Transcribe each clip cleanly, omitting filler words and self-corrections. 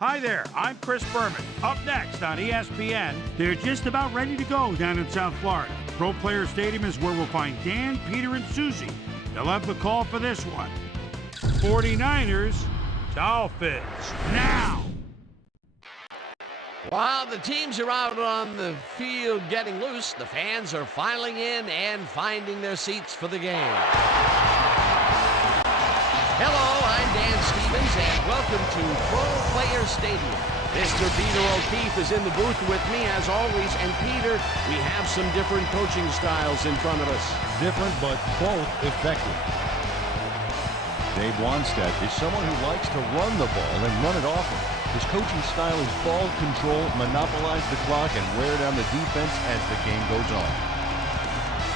Hi there, I'm Chris Berman. Up next on ESPN, they're just about ready to go down in South Florida. Pro Player Stadium is where we'll find Dan, Peter, and Susie. They'll have the call for this one. 49ers, Dolphins, now! While the teams are out on the field getting loose, the fans are filing in and finding their seats for the game. Hello, I'm Dan Stevens, and welcome to Pro Player Stadium. Mr. Peter O'Keefe is in the booth with me, as always, and Peter, we have some different coaching styles in front of us. Different, but both effective. Dave Wanstead is someone who likes to run the ball and run it often. His coaching style is ball control, monopolize the clock, and wear down the defense as the game goes on.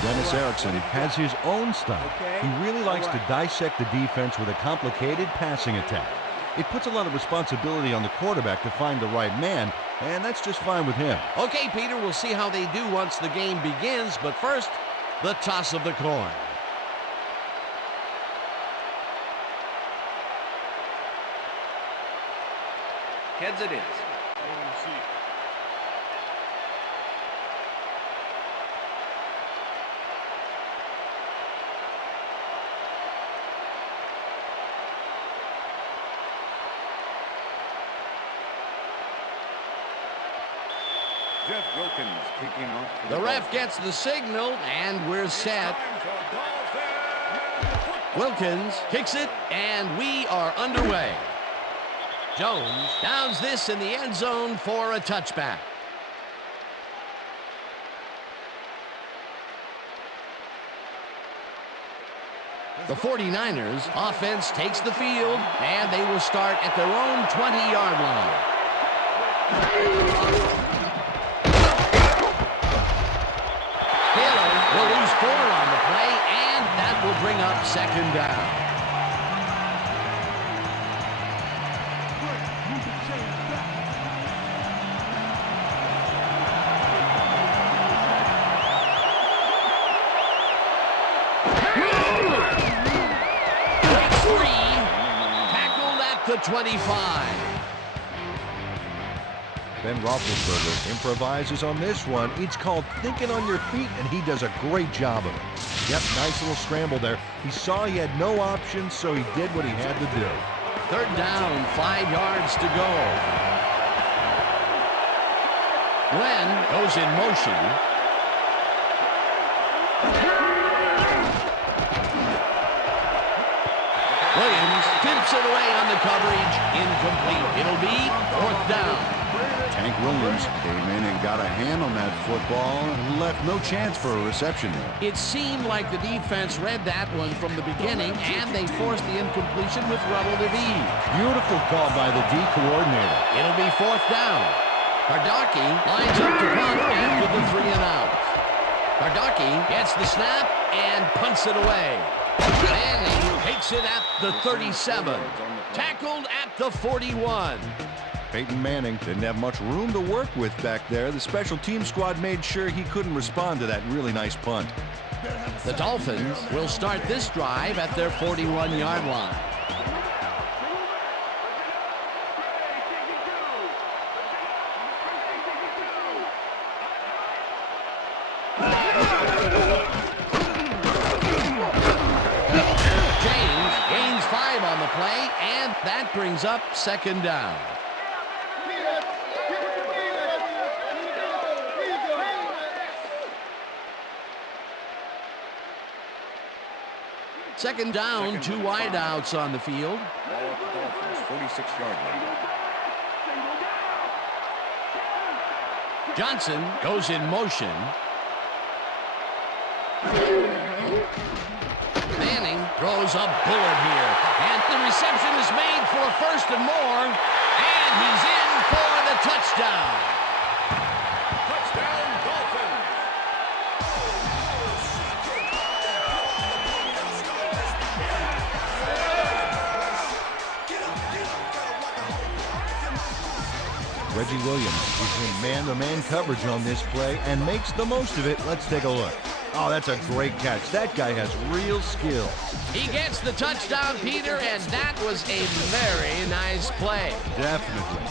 Dennis Erickson has his own style. He really likes to dissect the defense with a complicated passing attack. It puts a lot of responsibility on the quarterback to find the right man, and that's just fine with him. Okay, Peter, we'll see how they do once the game begins, but first, the toss of the coin. Heads it is. Jeff Wilkins kicking off. The ref gets the signal, and we're set. Wilkins kicks it, and we are underway. Jones downs this in the end zone for a touchback. The 49ers offense takes the field, and they will start at their own 20-yard line. Taylor will lose 4 on the play, and that will bring up second down. The 25. Ben Roethlisberger improvises on this one. It's called thinking on your feet, and he does a great job of it. Yep, nice little scramble there. He saw he had no options, so he did what he had to do. Third down, 5 yards to go. Glenn goes in motion. Williams tips it away on the coverage. Incomplete. It'll be 4th down. Tank Williams came in and got a hand on that football and left no chance for a reception there. It seemed like the defense read that one from the beginning, and they forced the incompletion with relative ease. Beautiful call by the D coordinator. It'll be 4th down. Kardaki lines up to punt after the 3 and out. Kardaki gets the snap and punts it away. Manning takes it at the 37. Tackled at the 41. Peyton Manning didn't have much room to work with back there. The special team squad made sure he couldn't respond to that really nice punt. The Dolphins will start this drive at their 41-yard line. Play, and that brings up second down. Second down, 2 wideouts on the field. 46-yard line. Johnson goes in motion. Manning throws a bullet here, and the reception is made for 1st and more, and he's in for the touchdown. Touchdown, Dolphins. Reggie Williams is in man-to-man coverage on this play and makes the most of it. Let's take a look. Oh, that's a great catch. That guy has real skill. He gets the touchdown, Peter, and that was a very nice play. Definitely.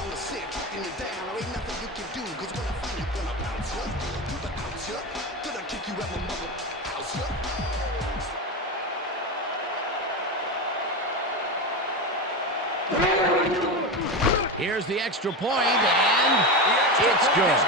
Here's the extra point, and it's good.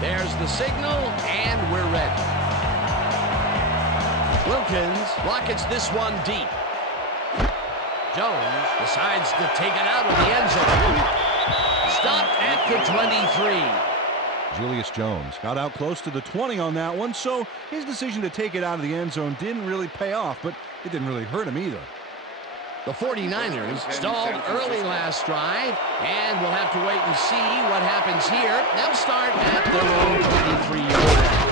There's the signal, and we're ready. Wilkins rockets this one deep. Jones decides to take it out of the end zone. Stopped at the 23. Julius Jones got out close to the 20 on that one, so his decision to take it out of the end zone didn't really pay off, but it didn't really hurt him either. The 49ers stalled early last drive, and we'll have to wait and see what happens here. They'll start at their own 23-yard line.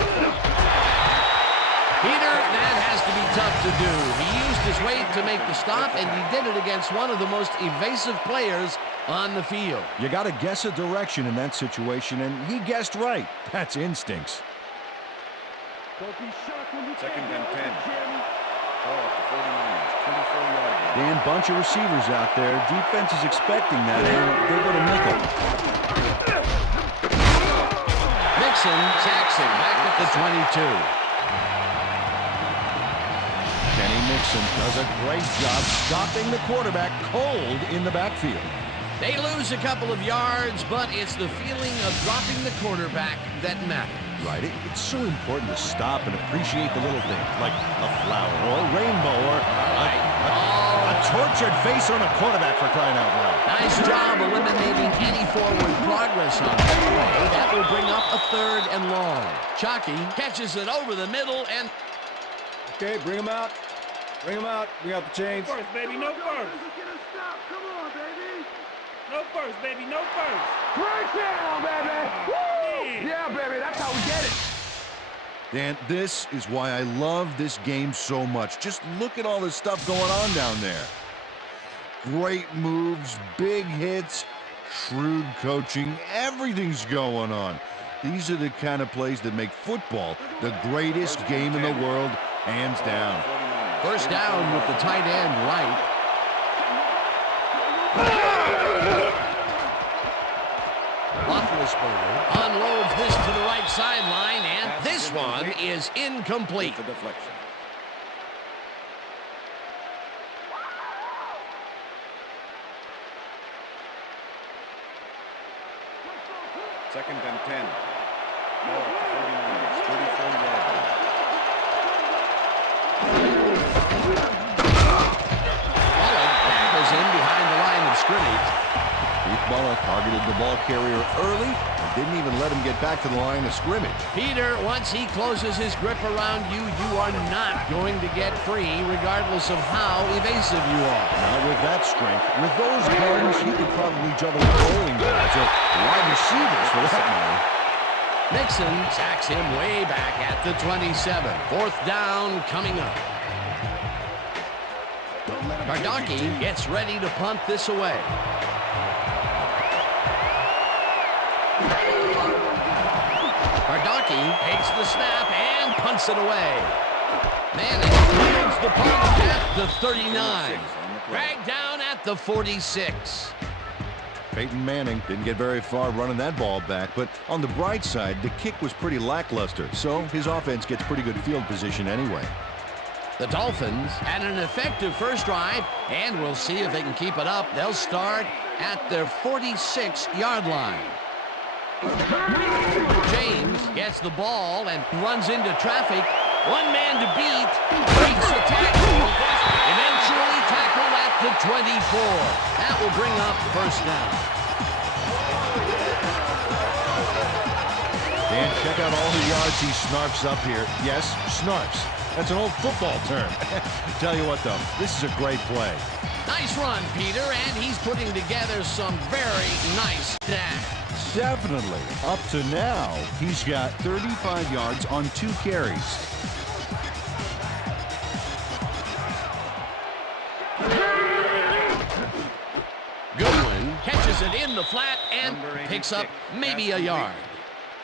Peter, that has to be tough to do. He used his weight to make the stop, and he did it against one of the most evasive players on the field. You got to guess a direction in that situation, and he guessed right. That's instincts. Second and 10. Ball at the 49ers, 24-yard line. Dan, bunch of receivers out there. Defense is expecting that, and they go to nickel. Mixon sacks him back at the 22. Kenny Mixon does a great job stopping the quarterback cold in the backfield. They lose a couple of yards, but it's the feeling of dropping the quarterback that matters. Right, it's so important to stop and appreciate the little things, like a flower or a rainbow or a tortured face on a quarterback, for crying out loud. Nice job eliminating any forward progress on that play. That will bring up a 3rd and long. Chalky catches it over the middle and... Okay, bring him out. Bring him out. Bring out the chains. No first, baby. No first. Come on, baby. No first, baby. No first. First down, baby. Woo! Yeah, baby. That's how we get it. Dan, this is why I love this game so much. Just look at all this stuff going on down there. Great moves, big hits, shrewd coaching. Everything's going on. These are the kind of plays that make football the greatest game in the world, hands down. First down with the tight end right. Roethlisberger unloads this to the right sideline, and this one is incomplete. The deflection. Second and 10. Ball at the 49ers, 34-yard line. Goes in behind the line of scrimmage. Keith Bullock targeted the ball carrier early and didn't even let him get back to the line of scrimmage. Peter, once he closes his grip around you, you are not going to get free, regardless of how evasive you are. Not with that strength. With those guns, he could probably juggle bowling balls or wide receivers for that matter. Mixon sacks him way back at the 27. 4th down coming up. Kardaki gets ready to punt this away. Kardaki takes the snap and punts it away. Manning fields the punt at the 39. Dragged down at the 46. Peyton Manning didn't get very far running that ball back, but on the bright side, the kick was pretty lackluster, so his offense gets pretty good field position anyway. The Dolphins had an effective first drive, and we'll see if they can keep it up. They'll start at their 46-yard line. James gets the ball and runs into traffic. One man to beat, breaks a tackle, eventually tackled at the 24. That will bring up first down. Dan, check out all the yards he snarfs up here. Yes, snarfs. That's an old football term. Tell you what, though, this is a great play. Nice run, Peter, and he's putting together some very nice stats. Definitely. Up to now, he's got 35 yards on 2 carries. Goodwin catches it in the flat and picks up maybe a yard.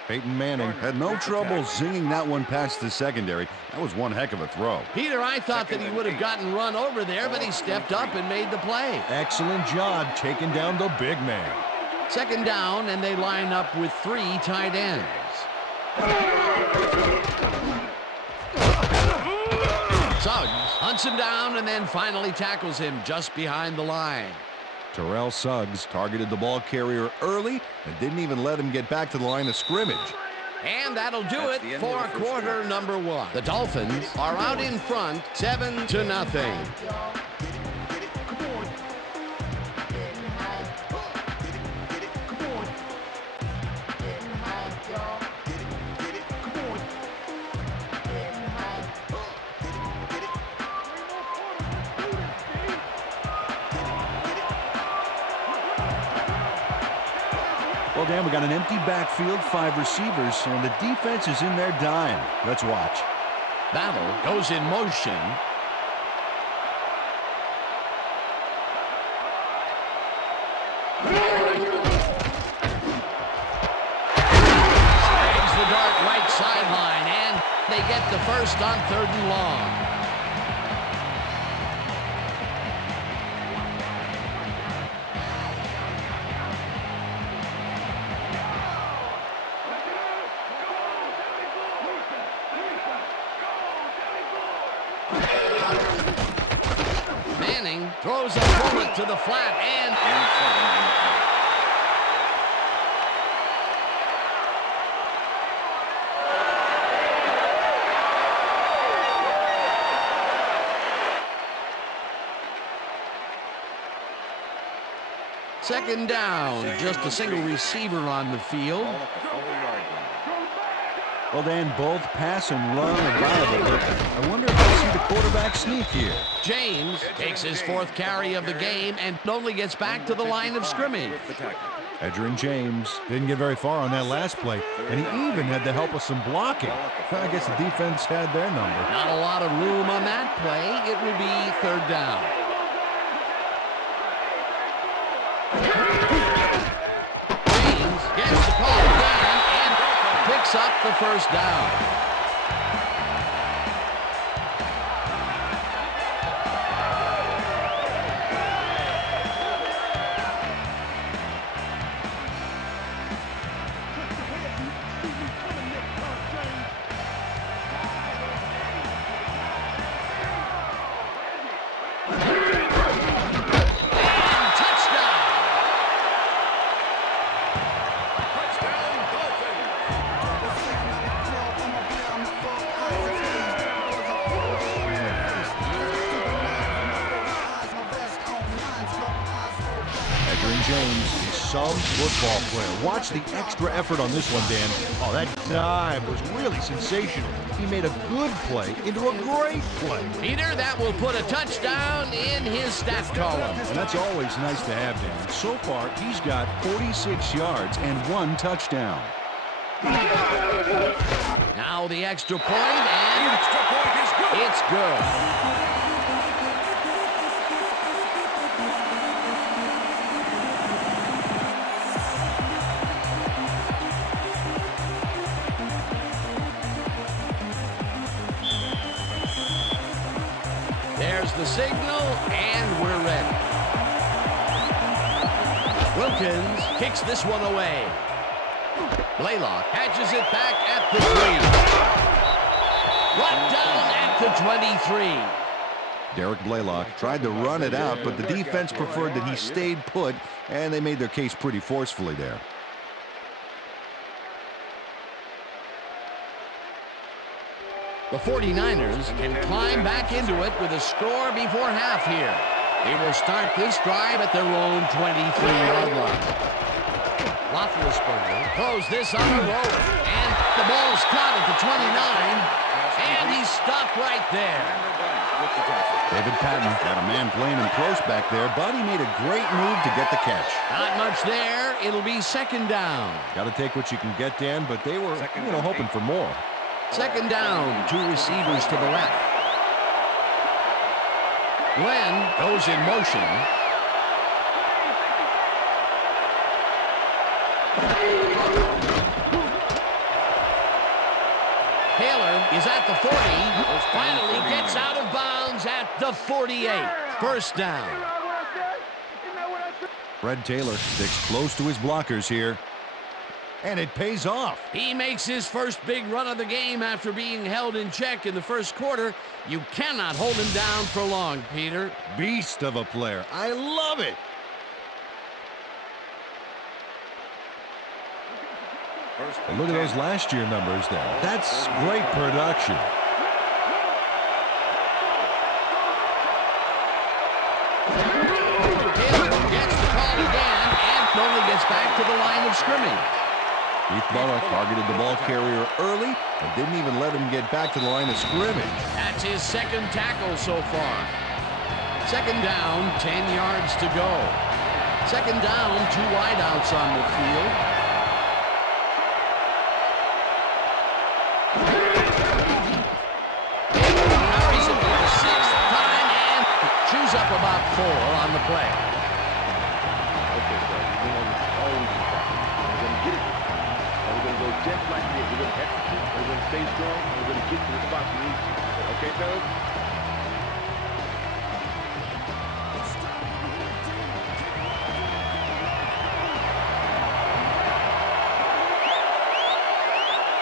Peyton Manning had no trouble zinging that one past the secondary. That was one heck of a throw. Peter, I thought that he would have gotten run over there, but he stepped up and made the play. Excellent job taking down the big man. Second down, and they line up with 3 tight ends. Suggs hunts him down and then finally tackles him just behind the line. Terrell Suggs targeted the ball carrier early and didn't even let him get back to the line of scrimmage. And that'll do it for quarter number 1. The Dolphins are out in front, 7-0. Well, Dan, we got an empty backfield, 5 receivers, and the defense is in their dime. Let's watch. Battle goes in motion. Sprays the dart right sideline, and they get the first on 3rd and long. Manning throws a bullet to the flat and second down. Just a single receiver on the field. Well, Dan, both pass and run are viable, but I wonder if we'll see the quarterback sneak here. James takes his 4th carry of the game and only gets back to the line of scrimmage. Edgerrin James didn't get very far on that last play, and he even had the help of some blocking. I guess the defense had their number. Not a lot of room on that play. It will be 3rd down. James gets the call again and picks up the first down. James is some football player. Watch the extra effort on this one, Dan. Oh, that dive was really sensational. He made a good play into a great play. Peter, that will put a touchdown in his stat column. And that's always nice to have, Dan. So far, he's got 46 yards and 1 touchdown. Now the extra point, and the extra point is good. It's good. There's the signal, and we're ready. Wilkins kicks this one away. Blaylock catches it back at the 3. Brought down at the 23. Derek Blaylock tried to run it out, but the defense preferred that he stayed put, and they made their case pretty forcefully there. The 49ers can climb back into it with a score before half here. They will start this drive at their own 23-yard line. Roethlisberger throws this on a rope, and the ball's caught at the 29, and he's stopped right there. with the tackle. David Patton got a man playing him close back there, but he made a great move to get the catch. Not much there. It'll be second down. Got to take what you can get, Dan, but they were, hoping for more. Second down, 2 receivers to the left. Glenn goes in motion. Taylor is at the 40. Finally gets out of bounds at the 48. First down. Fred Taylor sticks close to his blockers here. And it pays off. He makes his first big run of the game after being held in check in the first quarter. You cannot hold him down for long, Peter. Beast of a player. I love it. And look at those last year numbers there. That's great production. Taylor gets the call again and only gets back to the line of scrimmage. Keith Butler targeted the ball carrier early and didn't even let him get back to the line of scrimmage. That's his second tackle so far. Second down, 10 yards to go. Second down, 2 wideouts on the field. Carries it for the 6th time and chews up about 4 on the play. Okay, so you know, always we're going to get it. We're going to go just like this. We're going to execute. We're going to stay strong. We're going to get to the spot we need to. Okay, fellas?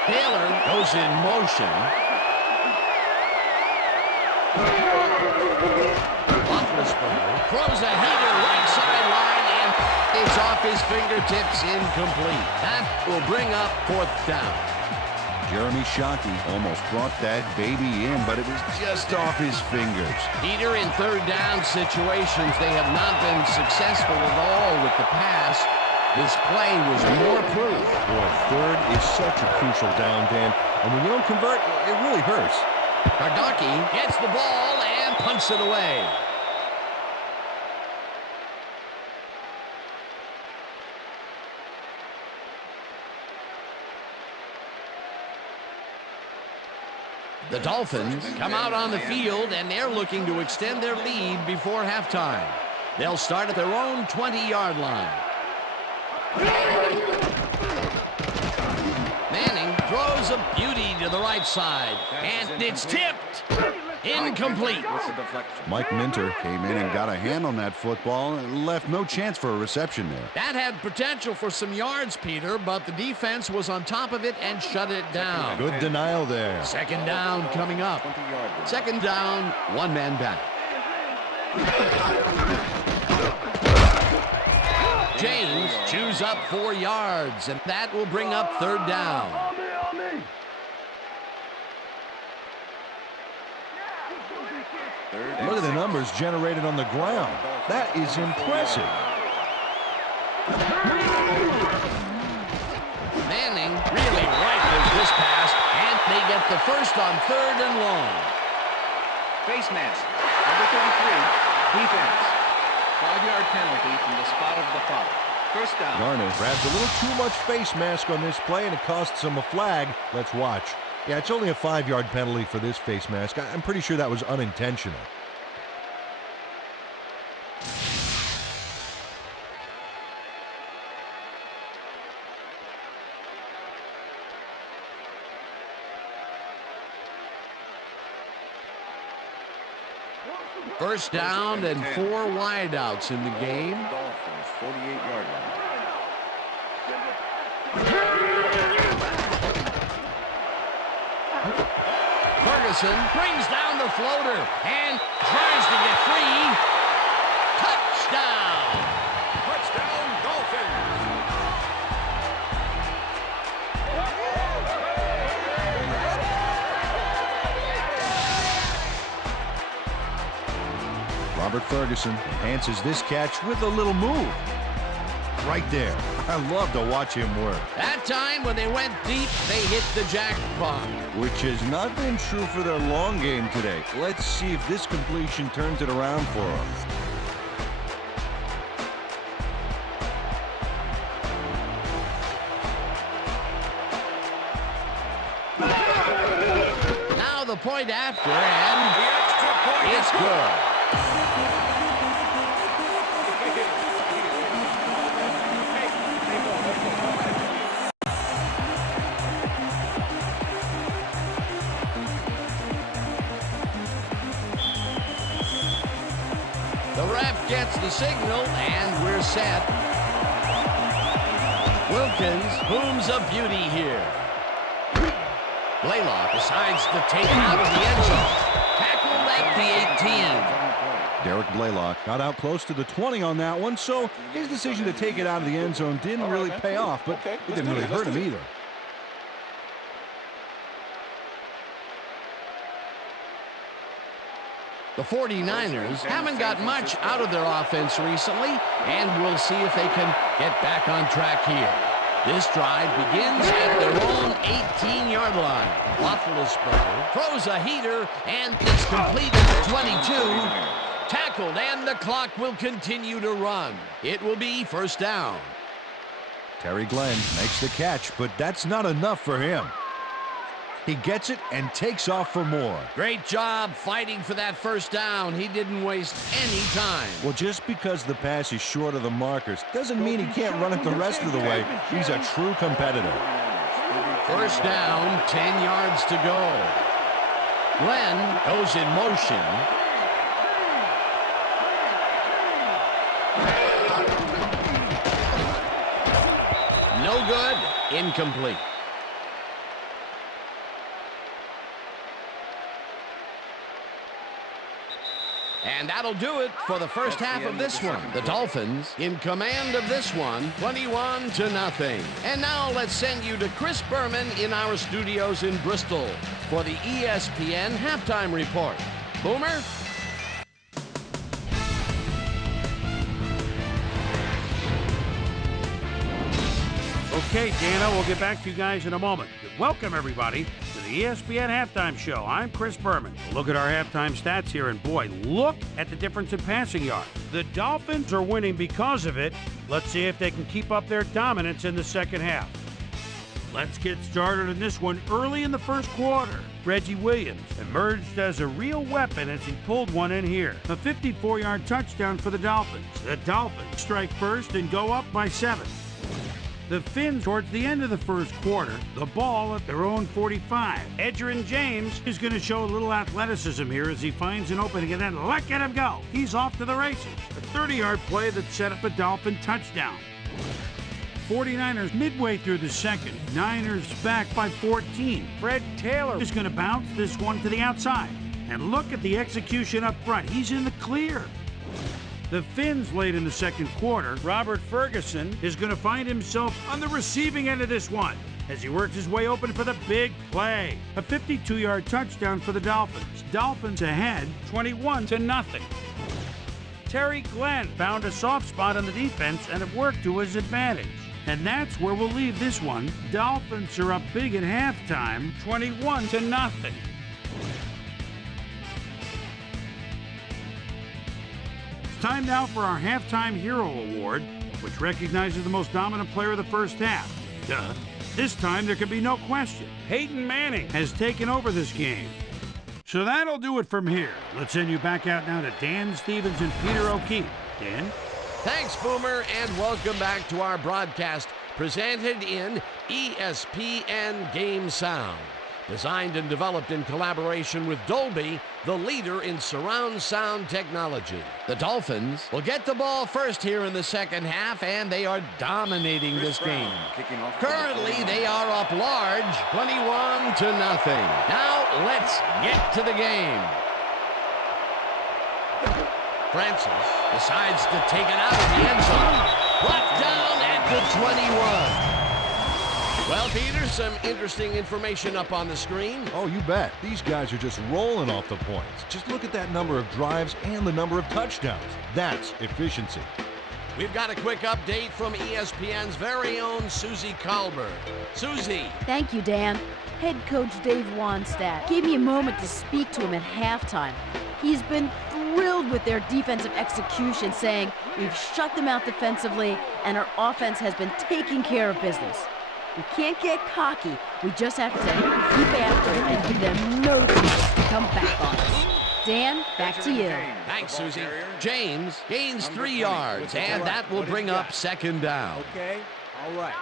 Taylor goes in motion. Roethlisberger throws a heater right sideline and it's off his fingertips, incomplete. That will bring up 4th down. Jeremy Shockey almost brought that baby in, but it was just off his fingers. Peter, in 3rd down situations, they have not been successful at all with the pass. This play was more proof. Boy, 3rd is such a crucial down, Dan. And when you don't convert, it really hurts. Hardocki gets the ball and punts it away. The Dolphins come out on the field, and they're looking to extend their lead before halftime. They'll start at their own 20-yard line. Manning throws a beauty to the right side, and it's tipped. Incomplete. Mike Minter came in and got a hand on that football and left no chance for a reception there. That had potential for some yards, Peter, but the defense was on top of it and shut it down. Good denial there. Second down coming up. Second down, 1 man back. James chews up 4 yards, and that will bring up 3rd down. Look at the numbers generated on the ground. That is impressive. Manning really rifles this pass, and they get the first on 3rd and long. Face mask, number 33, defense. 5-yard penalty from the spot of the foul. First down. Garner grabs a little too much face mask on this play, and it costs him a flag. Let's watch. Yeah, it's only a 5-yard penalty for this face mask. I'm pretty sure that was unintentional. First down and 4 wideouts in the game. Dolphins, 48-yard line. Ferguson brings down the floater and tries to get free. Touchdown! Touchdown, Dolphins! Robert Ferguson enhances this catch with a little move. Right there. I love to watch him work. That time when they went deep, they hit the jackpot. Which has not been true for their long game today. Let's see if this completion turns it around for them. Now the point after, and the extra point is good. The ref gets the signal, and we're set. Wilkins booms a beauty here. Blaylock decides to take it out of the end zone. Tackled at the 18. Derek Blaylock got out close to the 20 on that one, so his decision to take it out of the end zone didn't really pay off, but it didn't really hurt him either. The 49ers haven't got much out of their offense recently, and we'll see if they can get back on track here. This drive begins at their own 18-yard line. Roethlisberger throws a heater, and it's completed at 22. Tackled, and the clock will continue to run. It will be first down. Terry Glenn makes the catch, but that's not enough for him. He gets it and takes off for more. Great job fighting for that first down. He didn't waste any time. Well, just because the pass is short of the markers doesn't mean he can't run it the rest of the way. He's a true competitor. First down, 10 yards to go. Glenn goes in motion. No good. Incomplete. And that'll do it for the first half of this one. The Dolphins in command of this one, 21-0. And now let's send you to Chris Berman in our studios in Bristol for the ESPN Halftime Report. Boomer? Okay, Dana, we'll get back to you guys in a moment. Welcome, everybody, to the ESPN Halftime Show. I'm Chris Berman. Look at our halftime stats here, and boy, look at the difference in passing yards. The Dolphins are winning because of it. Let's see if they can keep up their dominance in the second half. Let's get started in this one early in the first quarter. Reggie Williams emerged as a real weapon as he pulled one in here. A 54-yard touchdown for the Dolphins. The Dolphins strike first and go up by 7. The Finns, towards the end of the first quarter, the ball at their own 45. Edgerrin James is going to show a little athleticism here as he finds an opening, and then look at him go. He's off to the races. A 30-yard play that set up a Dolphin touchdown. 49ers midway through the second. Niners back by 14. Fred Taylor is going to bounce this one to the outside. And look at the execution up front. He's in the clear. The Finns late in the second quarter. Robert Ferguson is going to find himself on the receiving end of this one as he works his way open for the big play. A 52-yard touchdown for the Dolphins. Dolphins ahead 21-0. Terry Glenn found a soft spot on the defense and it worked to his advantage. And that's where we'll leave this one. Dolphins are up big at halftime, 21-0. Time now for our Halftime Hero Award, which recognizes the most dominant player of the first half. Duh. This time there can be no question. Peyton Manning has taken over this game. So that'll do it from here. Let's send you back out now to Dan Stevens and Peter O'Keefe. Dan? Thanks, Boomer, and welcome back to our broadcast presented in ESPN Game Sound. Designed and developed in collaboration with Dolby, the leader in surround sound technology. The Dolphins will get the ball first here in the second half, and they are dominating this game. Currently, they are up large, 21-0. Now, let's get to the game. Francis decides to take it out of the end zone. Brought down at the 21. Well, Peter, some interesting information up on the screen. Oh, you bet. These guys are just rolling off the points. Just look at that number of drives and the number of touchdowns. That's efficiency. We've got a quick update from ESPN's very own Susie Kalber. Susie. Thank you, Dan. Head coach Dave Wannstedt gave me a moment to speak to him at halftime. He's been thrilled with their defensive execution, saying, "We've shut them out defensively, and our offense has been taking care of business. We can't get cocky. We just have to keep after it and give them no chance to come back on us." Dan, back to you. Thanks, Susie. James gains 3 yards, and that will bring up second down. Okay, all right.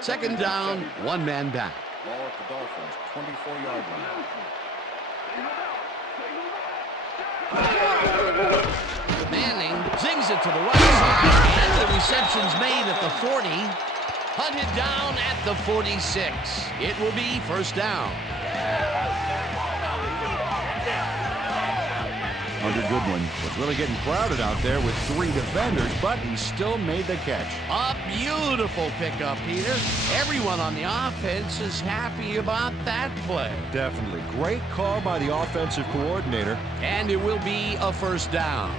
Second down, 1 man back. Ball at the Dolphins, 24-yard line. Manning zings it to the right side, and the reception's made at the 40. Hunted down at the 46. It will be first down. Under Goodwin was really getting crowded out there with 3 defenders, but he still made the catch. A beautiful pickup, Peter. Everyone on the offense is happy about that play. Definitely. Great call by the offensive coordinator. And it will be a first down.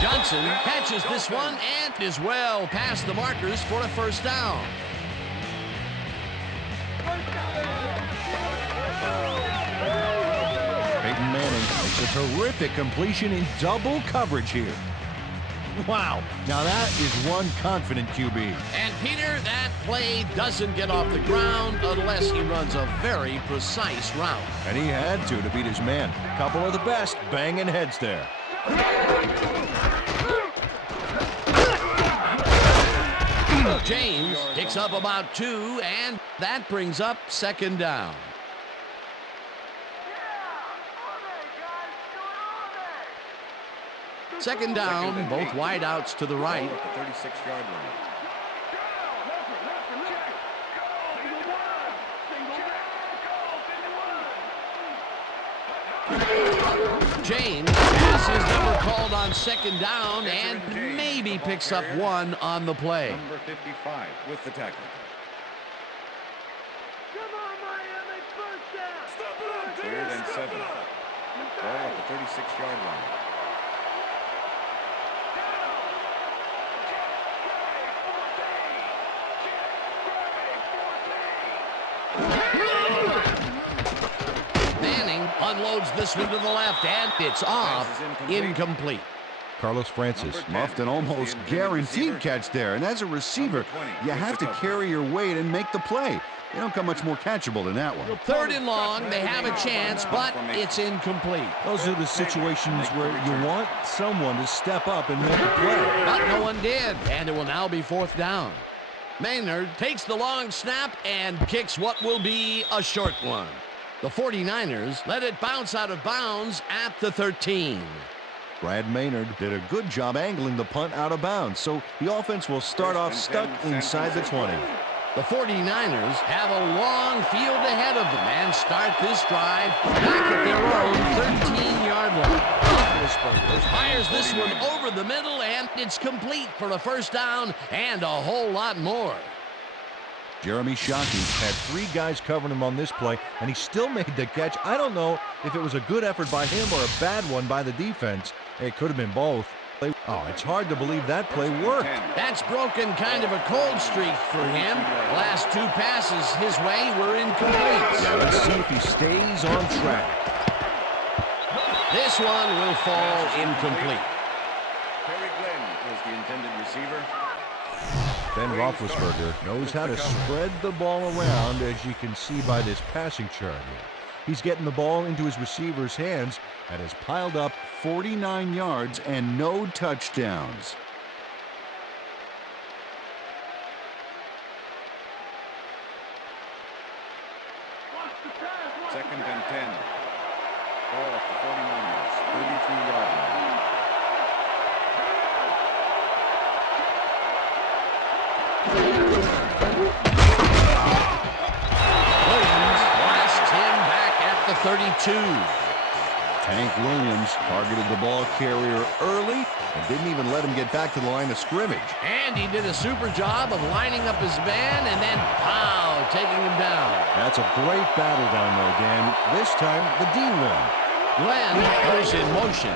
Johnson catches this one and is well past the markers for a first down. Peyton Manning makes a terrific completion in double coverage here. Wow. Now that is one confident QB. And Peter, that play doesn't get off the ground unless he runs a very precise route. And he had to beat his man. Couple of the best banging heads there. James picks up about 2, and that brings up second down. Second down, both wideouts to the right. At the 36-yard line. James has his number called on second down and maybe picks up 1 on the play. Number 55 with the tackle. Clear than 7. Ball at the 36-yard line. Manning unloads this one to the left, and it's off. Incomplete. Carlos Francis muffed an almost guaranteed catch there, and as a receiver, you have to carry your weight and make the play. You don't come much more catchable than that one. Third and long, they have a chance, but it's incomplete. Those are the situations where you want someone to step up and make a play. But no one did, and it will now be fourth down. Maynard takes the long snap and kicks what will be a short one. The 49ers let it bounce out of bounds at the 13. Brad Maynard did a good job angling the punt out of bounds, so the offense will start off stuck inside the 20. The 49ers have a long field ahead of them and start this drive back at their own 13-yard line. Fires this one over the middle, and it's complete for a first down and a whole lot more. Jeremy Shockey had 3 guys covering him on this play, and he still made the catch. I don't know if it was a good effort by him or a bad one by the defense. It could have been both. Oh, it's hard to believe that play worked. That's broken kind of a cold streak for him. Last 2 passes his way were incomplete. Yeah, let's see if he stays on track. This one will fall incomplete. Terry Glenn was the intended receiver. Ben Roethlisberger knows how to spread the ball around, as you can see by this passing chart here. He's getting the ball into his receiver's hands and has piled up 49 yards and no touchdowns. Second and 10. Ball at the 49ers, 33-yard line. Williams blasts him back at the 32. Hank Williams targeted the ball carrier early and didn't even let him get back to the line of scrimmage. And he did a super job of lining up his man and then, pow, taking him down. That's a great battle down there, Dan. This time, the D won. Glenn goes in motion.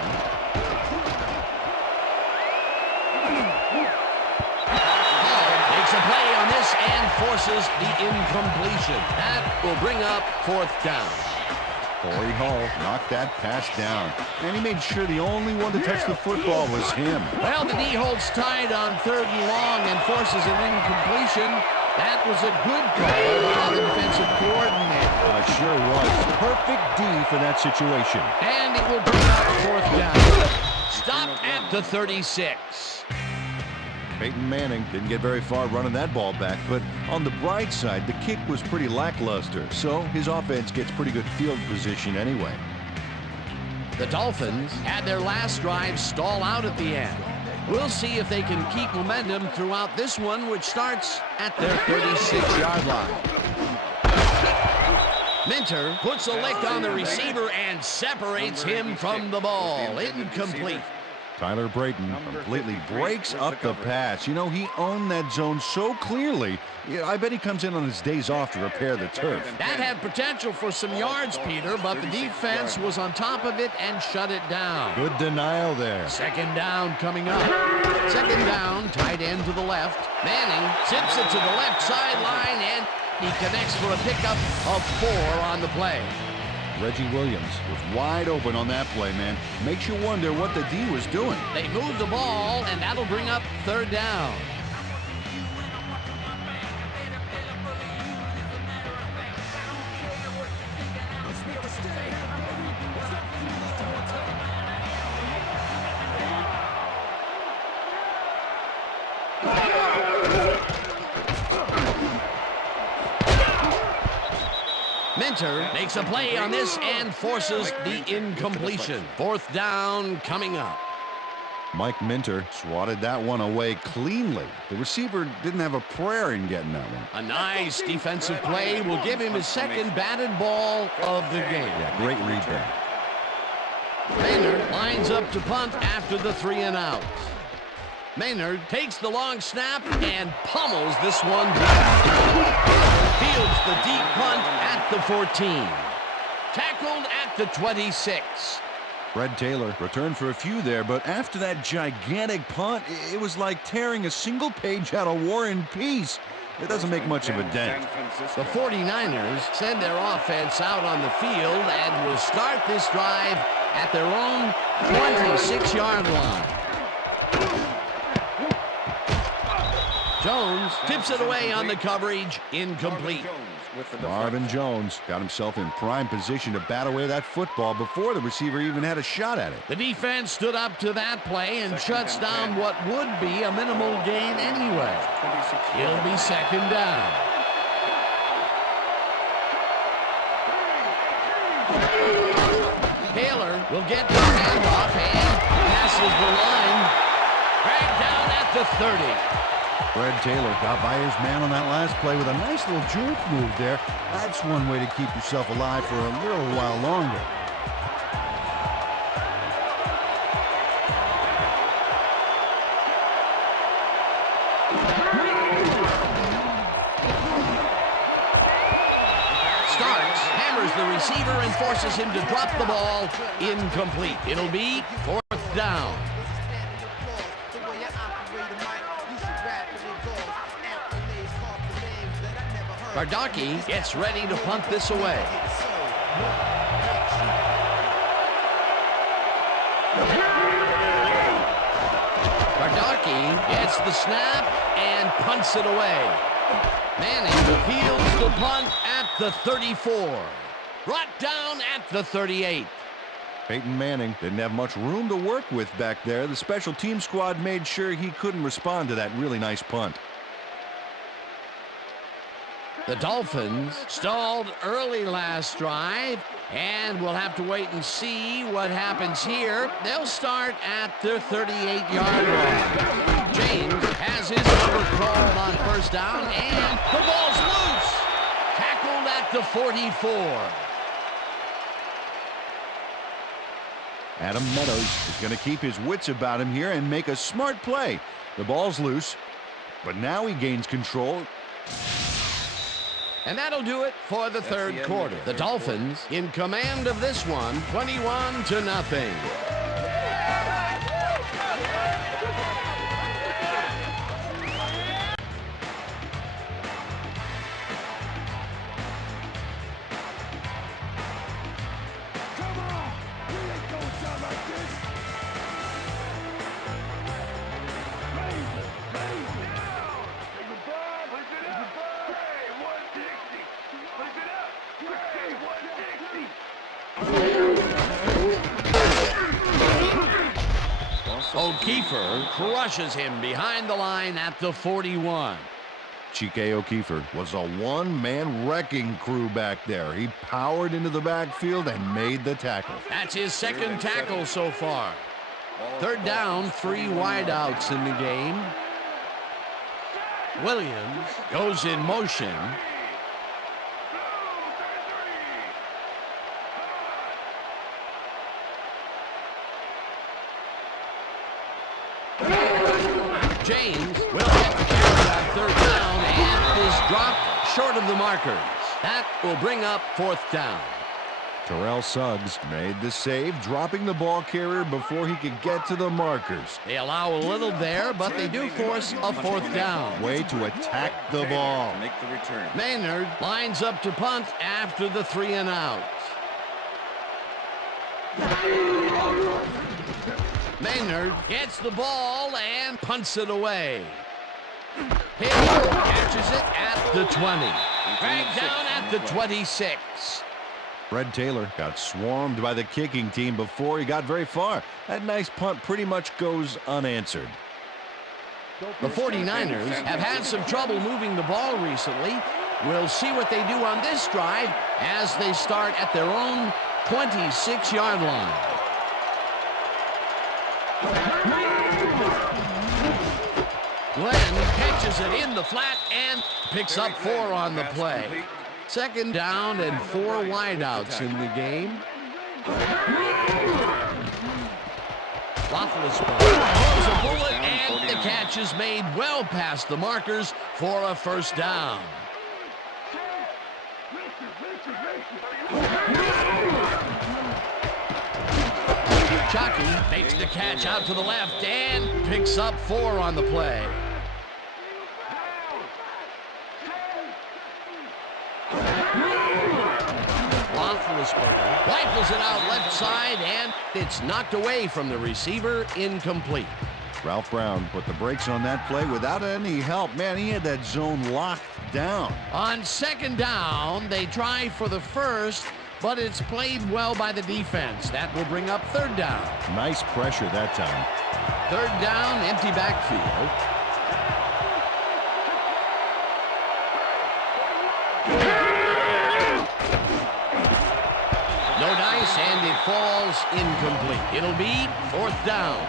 Makes a play on this and forces the incompletion. That will bring up 4th down. Corey Hall knocked that pass down, and he made sure the only one to touch the football was him. Well, the D holds tight on 3rd and long and forces an incompletion. That was a good call by the defensive coordinator. It sure was. Perfect D for that situation. And it will bring up 4th down. Stop at the 36. Peyton Manning didn't get very far running that ball back, but on the bright side, the kick was pretty lackluster, so his offense gets pretty good field position anyway. The Dolphins had their last drive stall out at the end. We'll see if they can keep momentum throughout this one, which starts at their 36-yard line. Minter puts a lick on the receiver and separates him from the ball. Incomplete. Tyler Brayton completely breaks up the pass. You know, he owned that zone so clearly. Yeah, I bet he comes in on his days off to repair the turf. That had potential for some yards, Peter, but the defense was on top of it and shut it down. Good denial there. 2nd down coming up. 2nd down, tight end to the left. Manning zips it to the left sideline, and he connects for a pickup of 4 on the play. Reggie Williams was wide open on that play, man. Makes you wonder what the D was doing. They move the ball, and that'll bring up 3rd down. Minter makes a play on this and forces the incompletion. 4th down coming up. Mike Minter swatted that one away cleanly. The receiver didn't have a prayer in getting that one. A nice defensive play will give him his 2nd batted ball of the game. Yeah, great read there. Maynard lines up to punt after the 3 and out. Maynard takes the long snap and pummels this one deep. Fields the deep punt at the 14. Tackled at the 26. Fred Taylor returned for a few there, but after that gigantic punt, it was like tearing a single page out of War and Peace. It doesn't make much of a dent. The 49ers send their offense out on the field and will start this drive at their own 26-yard line. Jones tips it away on the coverage, incomplete. Marvin Jones got himself in prime position to bat away that football before the receiver even had a shot at it. The defense stood up to that play and shuts down what would be a minimal gain anyway. It'll be 2nd down. Taylor will get the handoff and passes the line. Dragged down at the 30. Fred Taylor got by his man on that last play with a nice little juke move there. That's one way to keep yourself alive for a little while longer. Starks, hammers the receiver and forces him to drop the ball. Incomplete. It'll be 4th down. Bardaki gets ready to punt this away. Bardaki gets the snap and punts it away. Manning fields the punt at the 34. Brought down at the 38. Peyton Manning didn't have much room to work with back there. The special team squad made sure he couldn't respond to that really nice punt. The Dolphins stalled early last drive, and we'll have to wait and see what happens here. They'll start at their 38-yard line. James has his number called on 1st down, and the ball's loose. Tackled at the 44. Adam Meadows is going to keep his wits about him here and make a smart play. The ball's loose, but now he gains control. And that'll do it for the third quarter. The Dolphins in command of this one, 21-0. O'Keefer crushes him behind the line at the 41. Chike O'Keefer was a one-man wrecking crew back there. He powered into the backfield and made the tackle. That's his second tackle so far. Third down, 3 wideouts in the game. Williams goes in motion. James will get the carry on third down and is dropped short of the markers. That will bring up fourth down. Terrell Suggs made the save, dropping the ball carrier before he could get to the markers. They allow a little there, but they do force a fourth down. Way to attack the ball. Make the return. Maynard lines up to punt after the 3 and out. Maynard gets the ball and punts it away. Hill catches it at the 20. Dragged down at the 26. Fred Taylor got swarmed by the kicking team before he got very far. That nice punt pretty much goes unanswered. The 49ers have had some trouble moving the ball recently. We'll see what they do on this drive as they start at their own 26-yard line. Glenn catches it in the flat and picks up 4 on the play. Second down and 4 wideouts in the game. Roethlisberger throws a bullet and the catch is made well past the markers for a first down. Chucky makes the catch out to the left and picks up 4 on the play. Roethlisberger rifles it out left side and it's knocked away from the receiver, incomplete. Ralph Brown put the brakes on that play without any help. Man, he had that zone locked down. On second down, they try for the first, but it's played well by the defense. That will bring up third down. Nice pressure that time. Third down, empty backfield. No dice, and it falls incomplete. It'll be fourth down.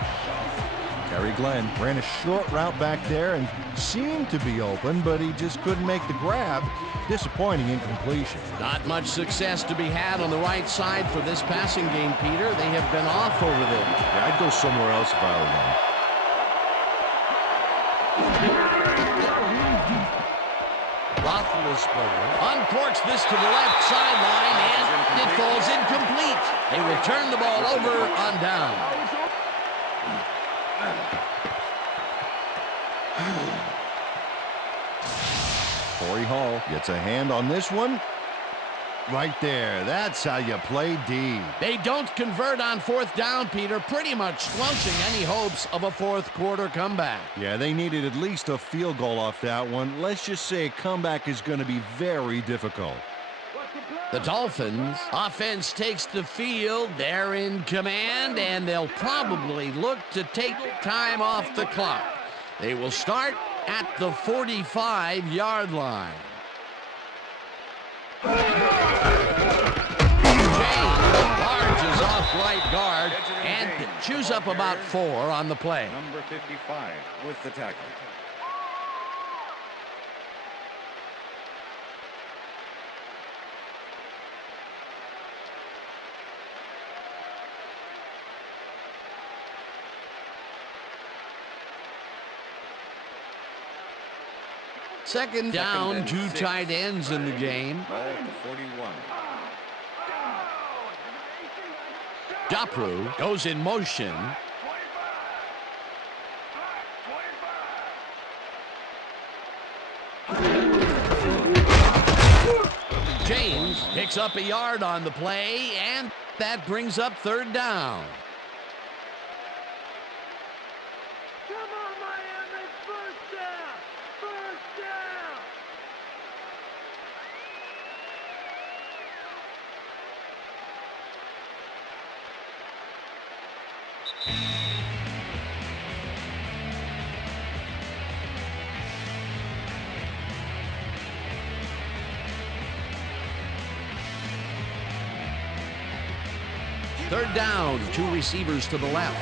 Terry Glenn ran a short route back there and seemed to be open, but he just couldn't make the grab. Disappointing incompletion. Not much success to be had on the right side for this passing game, Peter. They have been off over there. Yeah, I'd go somewhere else if I were them. Roethlisberger uncorks this to the left sideline, and it falls incomplete. They will turn the ball over on down. Corey Hall gets a hand on this one. Right there. That's how you play D. They don't convert on fourth down, Peter, pretty much squelching any hopes of a fourth quarter comeback. Yeah, they needed at least a field goal off that one. Let's just say a comeback is going to be very difficult. The Dolphins offense takes the field. They're in command, and they'll probably look to take time off the clock. They will start at the 45-yard line. James larges off right guard and chews up about 4 on the play. Number 55 with the tackle. Second down, two tight ends in the game. Ball at the 41. Dapru goes in motion. James picks up a yard on the play, and that brings up third down. Come on, Miami, first down! First down! Third down, two receivers to the left.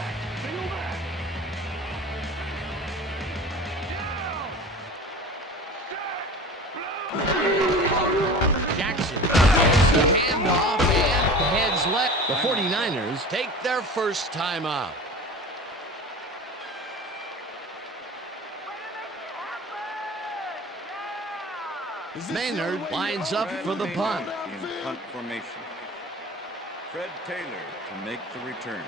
Jackson gets the handoff and heads left. The 49ers take their first time out. Maynard lines up for the punt. In punt formation. Fred Taylor to make the return.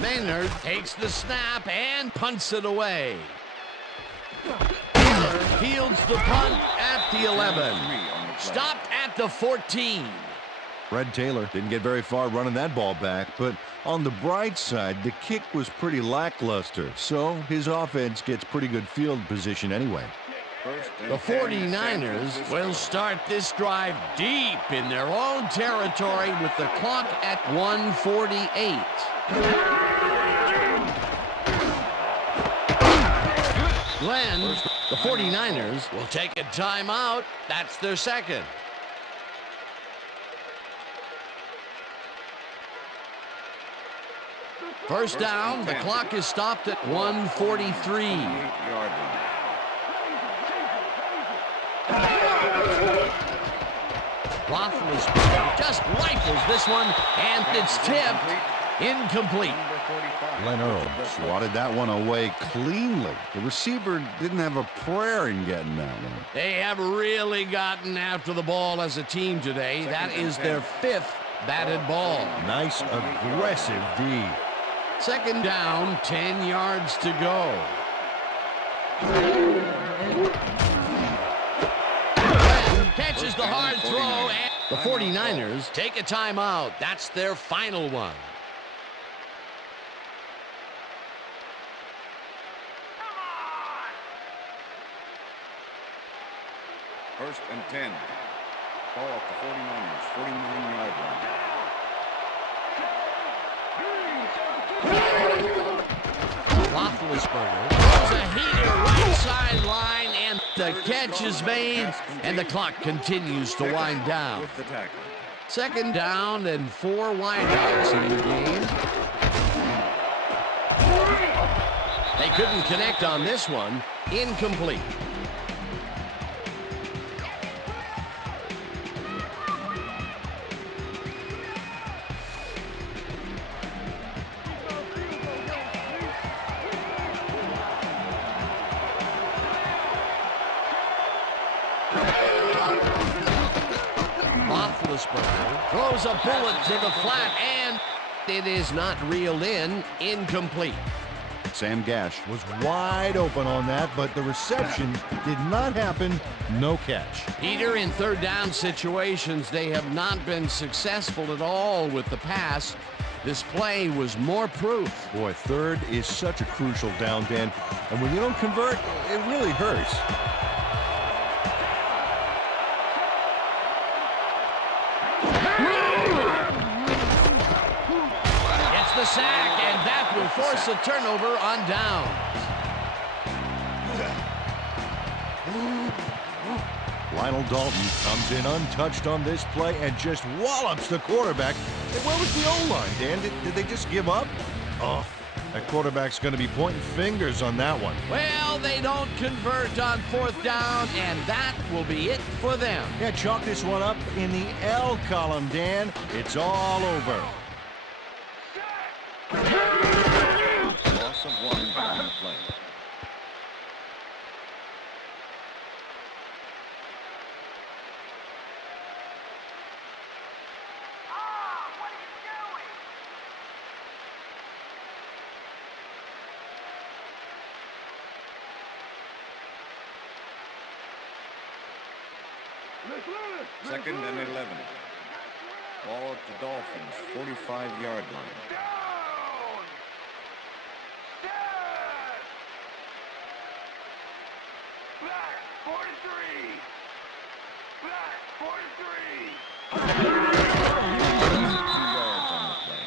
Maynard takes the snap and punts it away. Taylor fields the punt at the 11. Stopped at the 14. Fred Taylor didn't get very far running that ball back, but on the bright side, the kick was pretty lackluster, so his offense gets pretty good field position anyway. The 49ers will start this drive deep in their own territory with the clock at 1:48. Glenn, the 49ers will take a timeout. That's their second. First down, the clock is stopped at 1:43. Roethlisberger just rifles this one, and it's tipped. Incomplete. Glenn Earl swatted that one away cleanly. The receiver didn't have a prayer in getting that one. They have really gotten after the ball as a team today. That is their fifth batted ball. Nice, aggressive D. Second down, 10 yards to go. Catches the hard throw, and the 49ers take a timeout. That's their final one. First and 10. Ball at the 49ers, 49-yard line. Roethlisberger throws a heater right sideline, and the catch is made, and the clock continues to wind down. With the tackle. Second down and 4 wideouts in the game. They couldn't connect on this one. Incomplete. Roethlisberger throws a bullet to the flat, and it is not reeled in. Incomplete. Sam Gash was wide open on that, but the reception did not happen. No catch. Peter, in third down situations, they have not been successful at all with the pass. This play was more proof. Boy, third is such a crucial down, Dan, and when you don't convert, it really hurts. Gets the sack, and that will force a turnover on downs. Lionel Dalton comes in untouched on this play and just wallops the quarterback. And where was the O-line, Dan? Did they just give up? Oh, that quarterback's going to be pointing fingers on that one. Well, they don't convert on fourth down, and that will be it for them. Yeah, chalk this one up in the L column, Dan. It's all over. Loss of 1 on the play. Second and 11. Ball at the Dolphins, 45-yard line. Down! Dead! Back, 43! Back, 43! 2 yards on the play.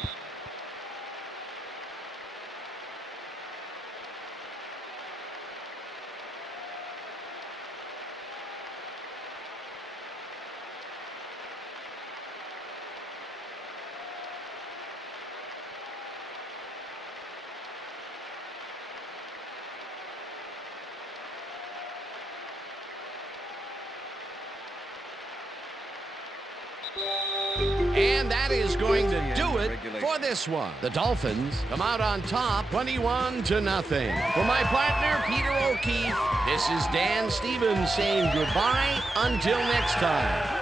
And that is going to do it for this one. The Dolphins come out on top, 21-0. For my partner, Peter O'Keefe, this is Dan Stevens saying goodbye until next time.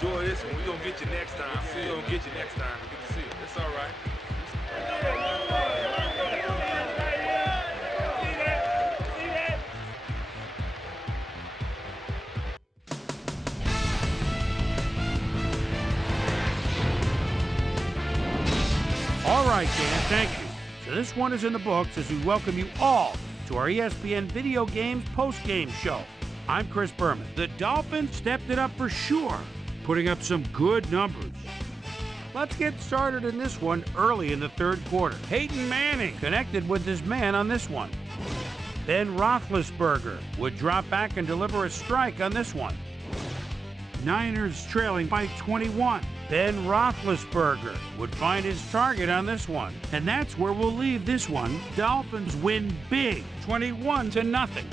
Enjoy this one. We're going to get you next time. We're going to get you next time. Good to see you. It's all right. All right, Dan, thank you. So this one is in the books as we welcome you all to our ESPN Video Games Postgame show. I'm Chris Berman. The Dolphins stepped it up for sure, putting up some good numbers. Let's get started in this one early in the third quarter. Peyton Manning connected with his man on this one. Ben Roethlisberger would drop back and deliver a strike on this one. Niners trailing by 21. Ben Roethlisberger would find his target on this one. And that's where we'll leave this one. Dolphins win big, 21-0.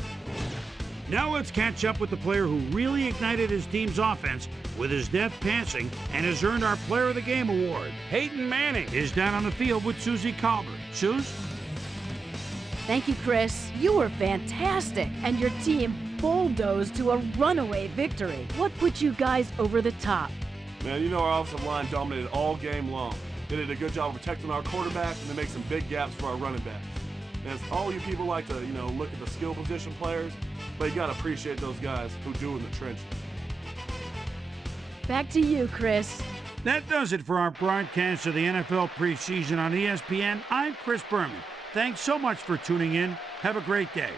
Now let's catch up with the player who really ignited his team's offense with his deft passing and has earned our Player of the Game award. Peyton Manning is down on the field with Susie Colbert. Suze? Thank you, Chris. You were fantastic, and your team bulldozed to a runaway victory. What put you guys over the top? Man, you know our offensive line dominated all game long. They did a good job of protecting our quarterback, and they make some big gaps for our running backs. And all you people like to, look at the skill position players, but you got to appreciate those guys who do in the trenches. Back to you, Chris. That does it for our broadcast of the NFL preseason on ESPN. I'm Chris Berman. Thanks so much for tuning in. Have a great day.